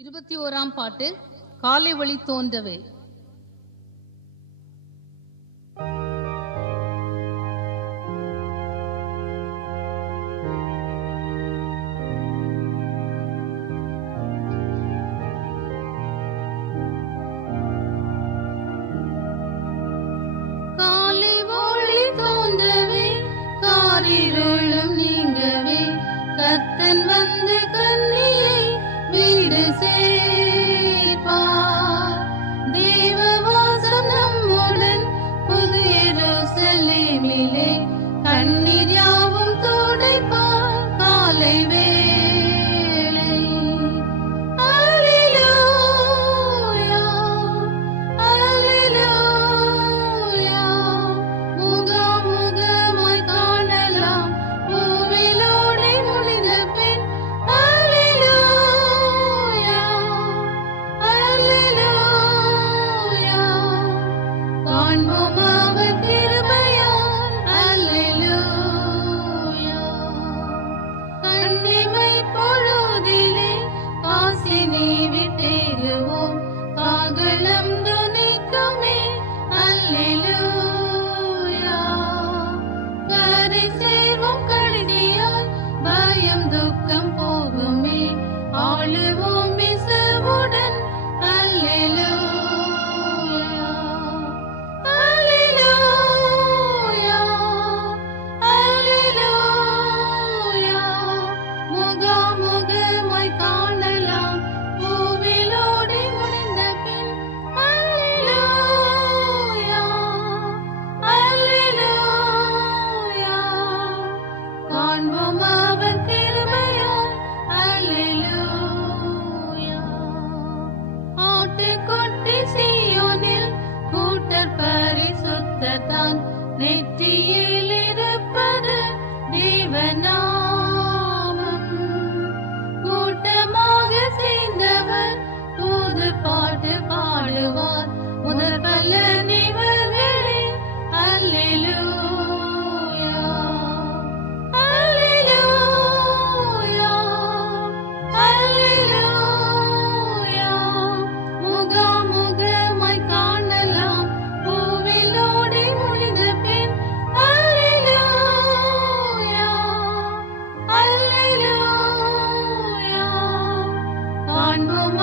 21ஆம் பாட்டு. காலை வழி தோன்றவே. காலை ஒளி தோன்றவே, காரிருளும் நீங்கவே, கர்த்தன் வந்து கன்னியை வீடு சேர்ப்பார். தேவவாசம் நம்முடன் புது எருசலேமிலே, கண்ணீர் யாவும் துடைப்பார் காலை வேளை. அல்லேலூயா, அல்லேலூயா, முகமுகமாய் காணலாம் பூவிலோடை முடிந்த பின். அல்லேலூயா, அல்லேலூயா, காண்போம் அவர் கிருபையால். அல்லேலூயா, கன்னிமை பொழுதிலே காசினி விட்டேறுவோம், காகளம் துணிக்குமே. அல்லேலூயா, கரை சேர்வோம் கடைசியால், பயம் துக்கம் போகுமே, ஆளுவோம் இயேசுவுடன். அல்லேலூயா, அல்லேலூயா, அல்லேலூயா, முகமுகமாய் காணலாம் பூவிலோடை முடிந்த பின். அல்லேலூயா, அல்லேலூயா, காண்போம் அவர் கிருபையால். அல்லேலூயா, ஆட்டுக்குட்டி சீயோனில் கூட்டர் பரிசுத்தத்தான், நெற்றியில் இருப்பது தேவநாமம். கூட்டமாக சேர்ந்தவர் புது பாட்டு பாடுவார், முதற் பலன் இவர்களே. அல்லேலூயா, அல்லேலூயா, அல்லேலூயா, முகமுகமாய் காணலாம் பூவிலோடை முடிந்த பின். அல்லேலூயா, அல்லேலூயா, காண்போம்